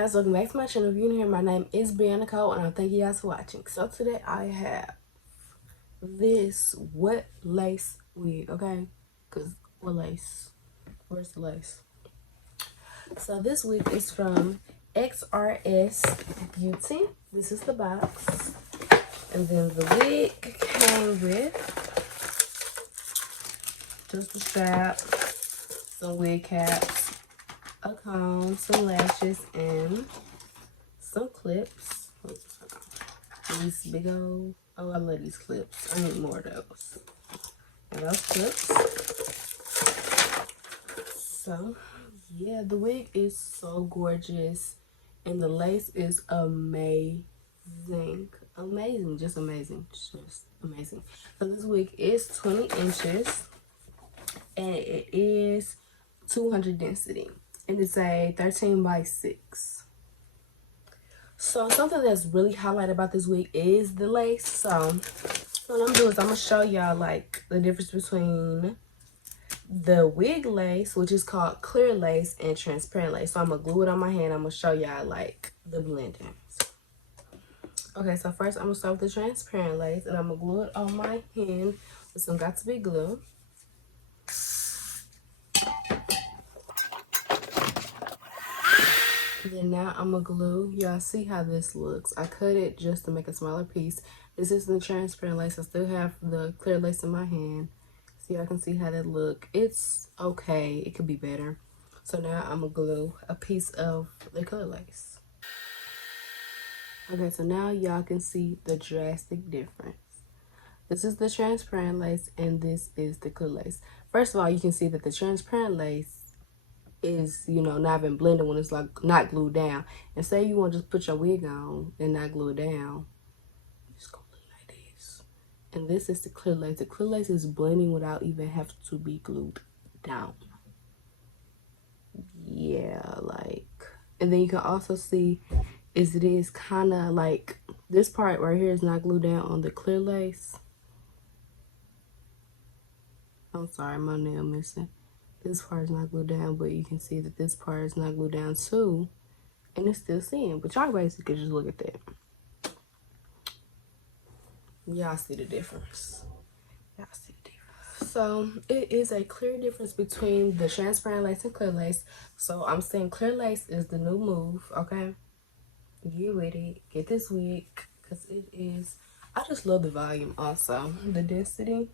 guys, welcome back to my channel. If you're new here, my name is Xrsbeauty and I thank you guys for watching. So today I have this wet lace wig, okay? Because what lace? Where's the lace? So this wig is from Xrsbeauty. This is the box. And then the wig came with just a strap, some wig caps, a comb, some lashes, and some clips. These big old, oh, I love these clips. I need more of those. And those clips. So, yeah, the wig is so gorgeous. And the lace is amazing. Amazing, just amazing. Just amazing. So this wig is 20 inches. And it is 200 density. And it's a 13 by 6. So something that's really highlighted about this wig is the lace. So what I'm doing is I'm gonna show y'all like the difference between the wig lace, which is called clear lace, and transparent lace. So I'm gonna glue it on my hand. I'm gonna show y'all like the blending. Okay, so first I'm gonna start with the transparent lace, and I'm gonna glue it on my hand with some got to be glue. Then now I'm gonna glue. Y'all see how this looks. I cut it just to make a smaller piece. This is the transparent lace. I still have the clear lace in my hand. So y'all can see how that look. It's okay. It could be better. So now I'm gonna glue a piece of the clear lace. Okay, so now y'all can see the drastic difference. This is the transparent lace and this is the clear lace. First of all, you can see that the transparent lace is, you know, not even blended when it's like not glued down. And say you want to just put your wig on and not glue it down, it's gonna look like this. And this is the clear lace. The clear lace is blending without even having to be glued down. Yeah, like, and then you can also see is it is kind of like this part right here is not glued down on the clear lace. I'm sorry, my nail missing. This part is not glued down, but you can see that this part is not glued down too. And it's still seeing. But y'all basically just look at that. Y'all see the difference. Y'all see the difference. So it is a clear difference between the transparent lace and clear lace. So I'm saying clear lace is the new move, okay? Get with it. Get this wig. Because it is, I just love the volume also. The density.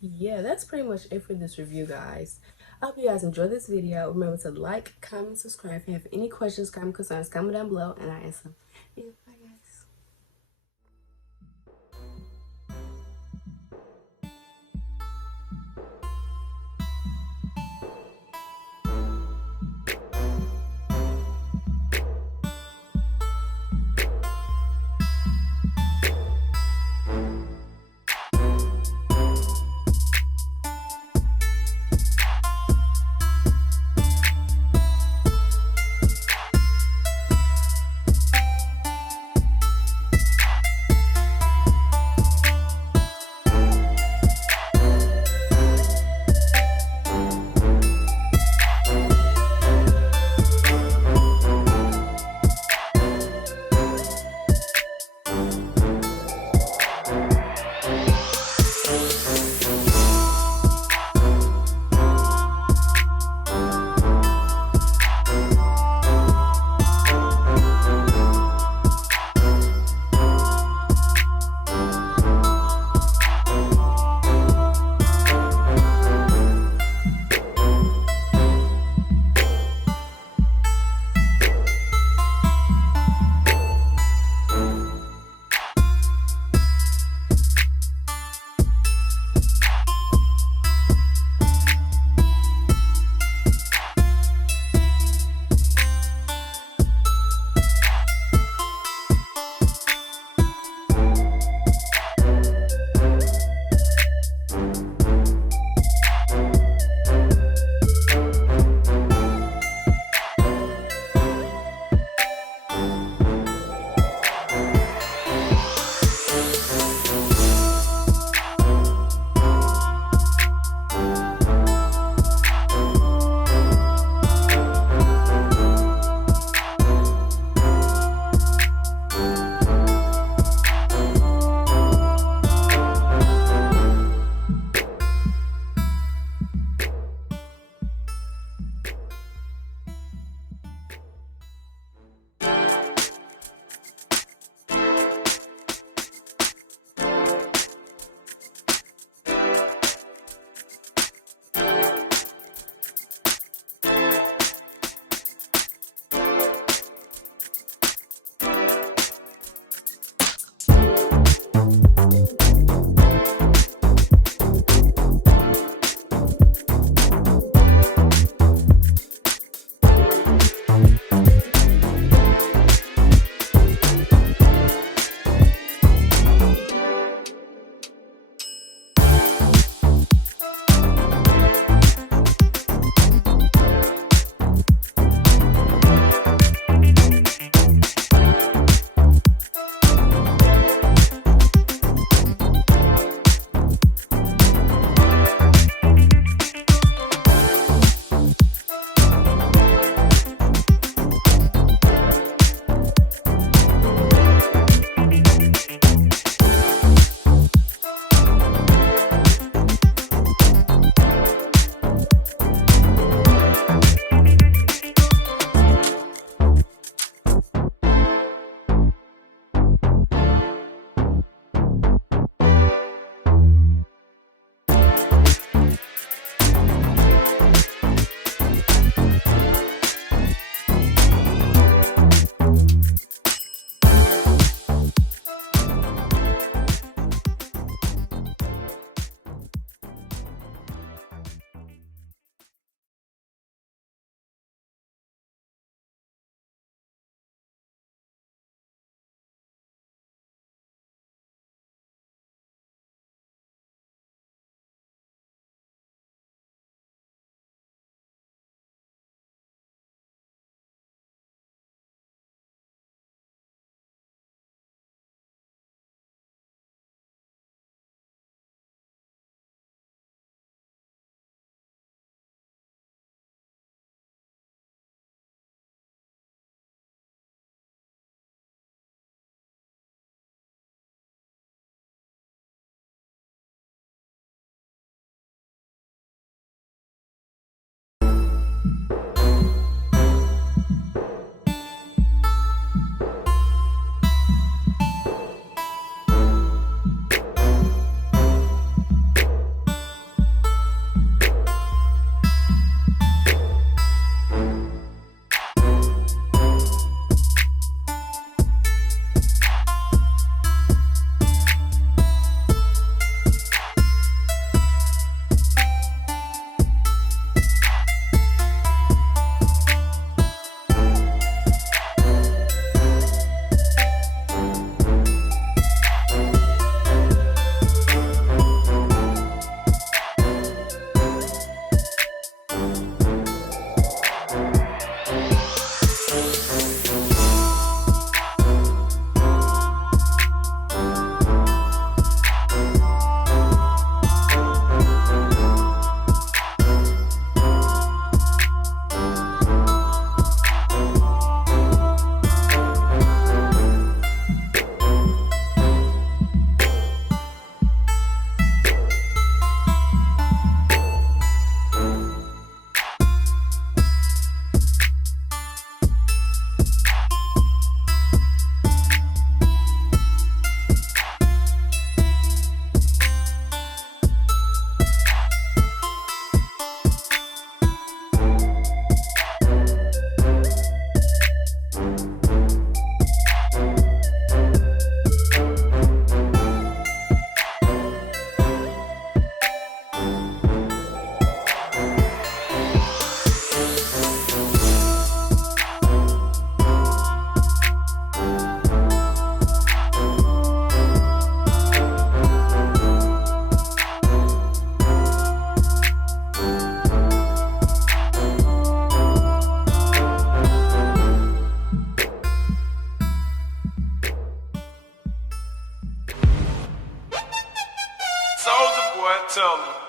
Yeah, that's pretty much it for this review, guys. I hope you guys enjoyed this video. Remember to like, comment, subscribe. If you have any questions, comment, concerns, comment down below and I answer. Yeah, bye guys. what? Tell me.